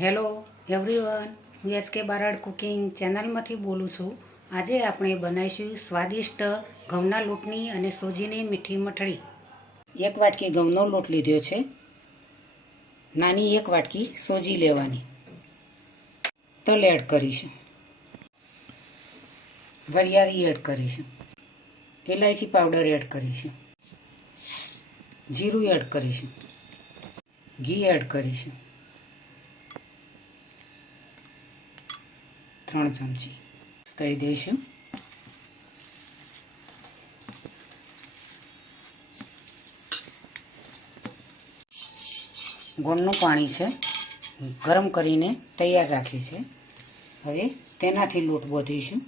Hello everyone, હું HK. Barad cooking ચેનલમાંથી બોલું છું। આજે આપણે બનાવીશું સ્વાદિષ્ટ ઘઉંના લોટની અને સોજીની મીઠી મઠડી। 1 વાટકી ઘઉંનો લોટ લીધો છે। નાની 1 વાટકી સોજી લેવાની। તલ એડ કરીશું, વરિયાળી એડ કરીશું, ઇલાયચી પાવડર એડ કરીશું, જીરું એડ કરીશું, ઘી એડ કરીશું, 3 ચમચી કરી દઈશું। ગોળનું પાણી છે ગરમ કરીને તૈયાર રાખ્યું છે। હવે તેનાથી લોટ બાંધીશું।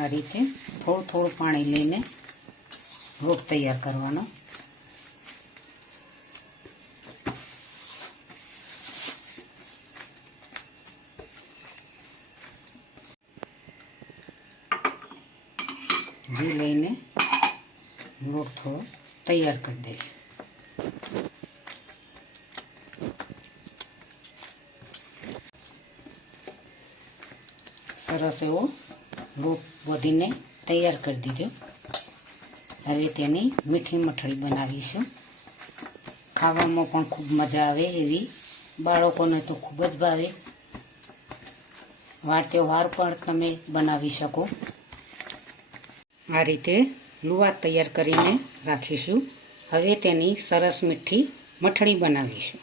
આ રીતે થોડું થોડું પાણી લઈને લોટ તૈયાર કરવાનો। ઘી લઈને લોટ થોડો તૈયાર કરી દઈશું। સરસ એવો લોટ બાંધીને તૈયાર કરી દીધો। હવે તેની મીઠી મઠડી બનાવીશું। ખાવામાં પણ ખૂબ મજા આવે એવી, બાળકોને તો ખૂબ જ ભાવે। વાર તહેવાર પર તમે બનાવી શકો। આ રીતે લુવા તૈયાર કરીને રાખીશું। હવે તેની સરસ મીઠી મઠડી બનાવીશું।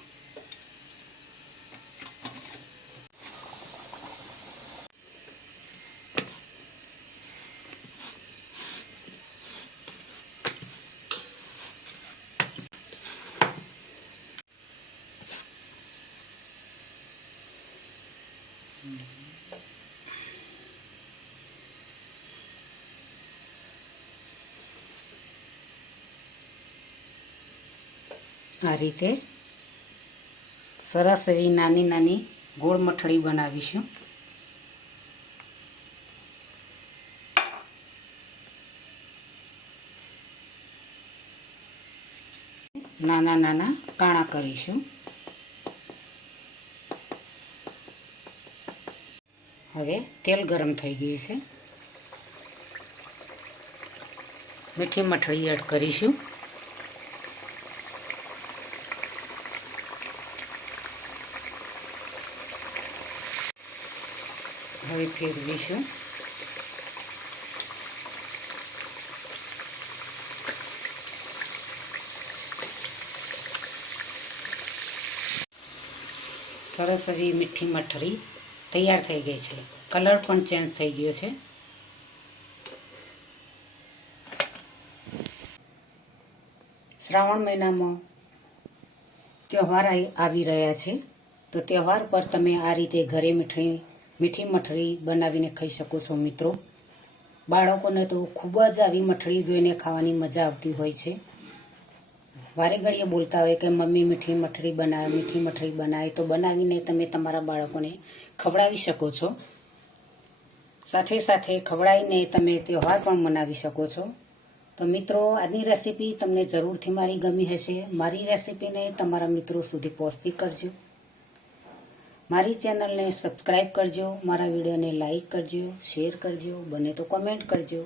આ રીતે સરસ એવી નાની નાની ગોળ મઠડી બનાવીશું। નાના નાના કાણા કરીશું। હવે તેલ ગરમ થઈ ગયું છે। મીઠી મઠડી એડ કરીશું। હવે ફેરવીશું। સરસ એવી મીઠી મઠડી તૈયાર થઈ ગઈ છે। કલર પણ ચેન્જ થઈ ગયો છે। શ્રાવણ મહિનામાં તહેવાર આવી રહ્યા છે, તો તહેવાર પર તમે આ રીતે ઘરે મીઠી મઠડી બનાવીને ખાઈ શકો છો મિત્રો। બાળકોને તો ખૂબ જ આવી મઠડી જોઈને ખાવાની મજા આવતી હોય છે। વારે ઘડીએ બોલતા હોય કે મમ્મી મીઠી મઠડી બનાવે, મીઠી મઠડી બનાવે, તો બનાવીને તમે તમારા બાળકોને ખવડાવી શકો છો। સાથે સાથે ખવડાવીને તમે તહેવાર પણ મનાવી શકો છો। તો મિત્રો, આજની રેસીપી તમને જરૂરથી મારી ગમી હશે। મારી રેસીપીને તમારા મિત્રો સુધી પહોંચતી કરજો। મારી ચેનલને સબસ્ક્રાઈબ કરજો, મારા વિડીયોને લાઈક કરજો, શેર કરજો, બને તો કમેન્ટ કરજો।